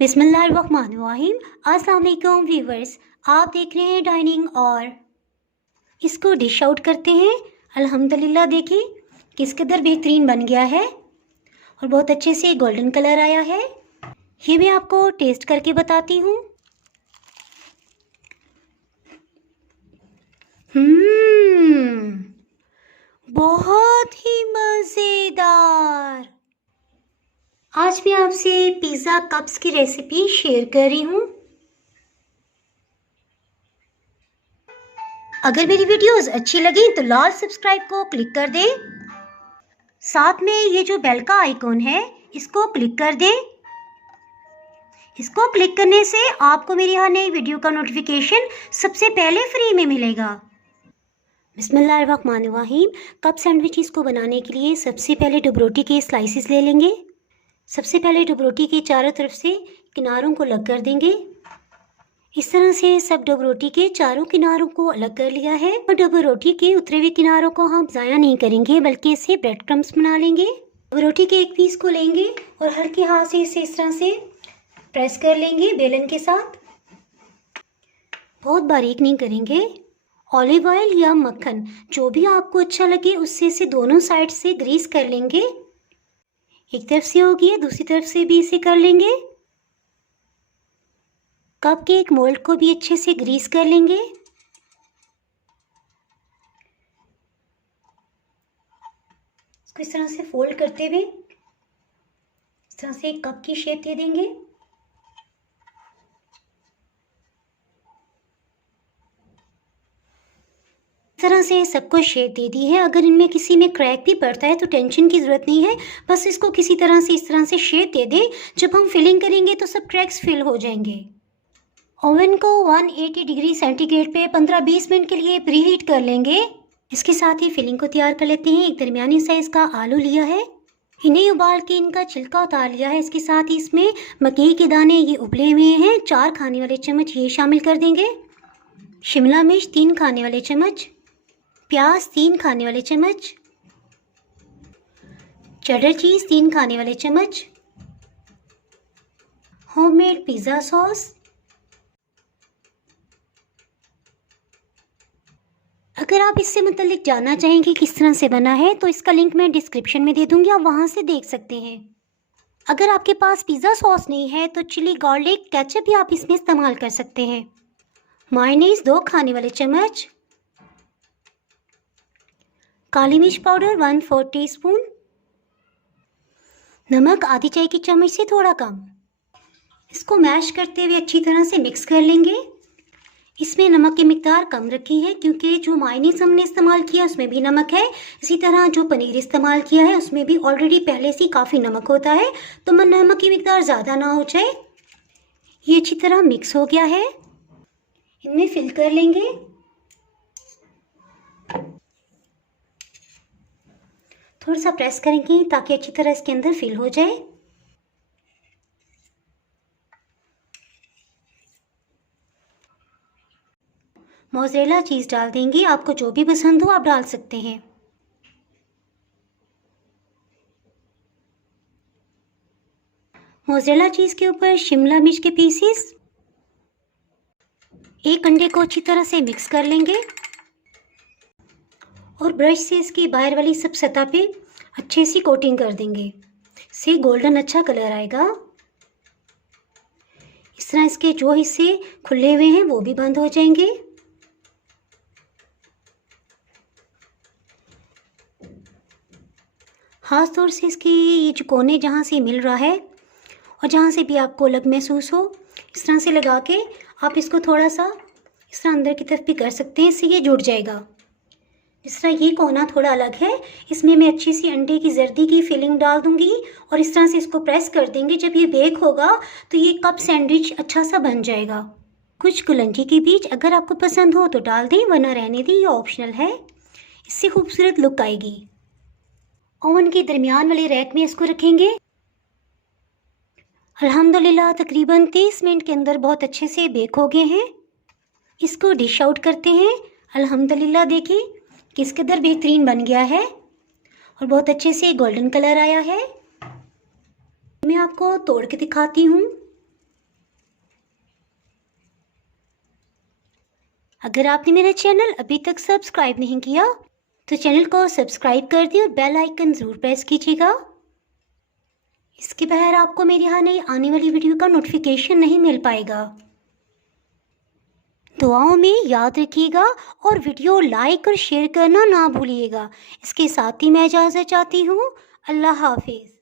बिस्मिल्लाहिर्रहमानिर्रहीम। अस्सलाम वालेकुम व्यूवर्स, आप देख रहे हैं डाइनिंग और इसको डिश आउट करते हैं। अल्हम्दुलिल्लाह देखिए किस कदर बेहतरीन बन गया है और बहुत अच्छे से गोल्डन कलर आया है। ये मैं आपको टेस्ट करके बताती हूँ। बहुत ही मज़ेदार। आज मैं आपसे पिज़्ज़ा कप्स की रेसिपी शेयर कर रही हूँ। अगर मेरी वीडियोस अच्छी लगी तो लाल सब्सक्राइब को क्लिक कर दें। साथ में ये जो बेल का आइकॉन है इसको क्लिक कर दें। इसको क्लिक करने से आपको मेरी हर नई वीडियो का नोटिफिकेशन सबसे पहले फ्री में मिलेगा। बिस्मिल्लाहिर्रहमानिर्रहीम। कप सैंडविचेस को बनाने के लिए सबसे पहले डुबरोटी के स्लाइसेस ले लेंगे। सबसे पहले डुबरोटी के चारों तरफ से किनारों को अलग कर देंगे। इस तरह से सब डुबरोटी के चारों किनारों को अलग कर लिया है और डुबरोटी के उतरे हुए किनारों को हम ज़ाया नहीं करेंगे बल्कि इसे ब्रेड क्रम्स बना लेंगे। डुबरोटी के एक पीस को लेंगे और हल्के हाथ से इसे इस तरह से प्रेस कर लेंगे बेलन के साथ। बहुत बारीक नहीं करेंगे। ऑलिव ऑयल या मक्खन जो भी आपको अच्छा लगे उससे इसे दोनों साइड से ग्रीस कर लेंगे। एक तरफ से हो गया, दूसरी तरफ से भी इसे कर लेंगे। कप के एक मोल्ड को भी अच्छे से ग्रीस कर लेंगे। इसको इस तरह से फोल्ड करते हुए इस तरह से एक कप की शेप दे देंगे। इस तरह से सबको शेप दे दी है। अगर इनमें किसी में क्रैक भी पड़ता है तो टेंशन की ज़रूरत नहीं है, बस इसको किसी तरह से इस तरह से शेप दे दें। जब हम फिलिंग करेंगे तो सब क्रैक्स फिल हो जाएंगे। ओवन को 180 डिग्री सेंटीग्रेड पे 15-20 मिनट के लिए प्रीहीट कर लेंगे। इसके साथ ही फिलिंग को तैयार कर लेते हैं। एक दरमियानी साइज़ का आलू लिया है, इन्हें उबाल के इनका छिलका उतार लिया है। इसके साथ ही इसमें मकई के दाने ये उबले हुए हैं 4 खाने वाले चम्मच ये शामिल कर देंगे। शिमला मिर्च 3 खाने वाले चम्मच, प्याज 3 खाने वाले चम्मच, चेडर चीज़ 3 खाने वाले चम्मच, होममेड पिज़्ज़ा सॉस। अगर आप इससे मुतल्लिक जानना चाहेंगे किस तरह से बना है तो इसका लिंक मैं डिस्क्रिप्शन में दे दूंगी, आप वहां से देख सकते हैं। अगर आपके पास पिज़्ज़ा सॉस नहीं है तो चिली गार्लिक केचप भी आप इसमें इस्तेमाल कर सकते हैं। मायोनीज 2 खाने वाले चम्मच, काली मिर्च पाउडर 1/4 टीस्पून, नमक आधी चाय की चम्मच से थोड़ा कम। इसको मैश करते हुए अच्छी तरह से मिक्स कर लेंगे। इसमें नमक की मिकदार कम रखी है क्योंकि जो मायोनीज हमने इस्तेमाल किया उसमें भी नमक है। इसी तरह जो पनीर इस्तेमाल किया है उसमें भी ऑलरेडी पहले से काफ़ी नमक होता है, तो नमक की मिकदार ज़्यादा ना हो जाए। ये अच्छी तरह मिक्स हो गया है, इनमें फिल कर लेंगे। थोड़ा सा प्रेस करेंगे ताकि अच्छी तरह इसके अंदर फिल हो जाए। मोज़रेला चीज़ डाल देंगे, आपको जो भी पसंद हो आप डाल सकते हैं। मोज़रेला चीज़ के ऊपर शिमला मिर्च के पीसेस, एक अंडे को अच्छी तरह से मिक्स कर लेंगे और ब्रश से इसकी बाहर वाली सब सतह पे अच्छे से कोटिंग कर देंगे। इससे गोल्डन अच्छा कलर आएगा। इस तरह इसके जो हिस्से खुले हुए हैं वो भी बंद हो जाएंगे। खास तौर से इसकी ये जो कोने जहाँ से मिल रहा है और जहाँ से भी आपको अलग महसूस हो इस तरह से लगा के आप इसको थोड़ा सा इस तरह अंदर की तरफ भी कर सकते हैं, इससे ये जुड़ जाएगा। जिस तरह ये कोना थोड़ा अलग है इसमें मैं अच्छी सी अंडे की जर्दी की फिलिंग डाल दूंगी और इस तरह से इसको प्रेस कर देंगे। जब ये बेक होगा तो ये कप सैंडविच अच्छा सा बन जाएगा। कुछ कुलंजी के बीज अगर आपको पसंद हो तो डाल दें, वरना रहने दें, ये ऑप्शनल है। इससे खूबसूरत लुक आएगी। ओवन के दरमियान वाले रैक में इसको रखेंगे। अल्हम्दुलिल्लाह तकरीबन 30 मिनट के अंदर बहुत अच्छे से बेक हो गए हैं। इसको डिश आउट करते हैं। अल्हम्दुलिल्लाह देखिए किस कदर बेहतरीन बन गया है और बहुत अच्छे से गोल्डन कलर आया है। मैं आपको तोड़ के दिखाती हूँ। अगर आपने मेरा चैनल अभी तक सब्सक्राइब नहीं किया तो चैनल को सब्सक्राइब कर दें और बेल आइकन ज़रूर प्रेस कीजिएगा। इसके बगैर आपको मेरी आने वाली वीडियो का नोटिफिकेशन नहीं मिल पाएगा। दुआओं में याद रखिएगा और वीडियो लाइक और शेयर करना ना भूलिएगा। इसके साथ ही मैं इजाज़त चाहती हूँ। अल्लाह हाफिज़।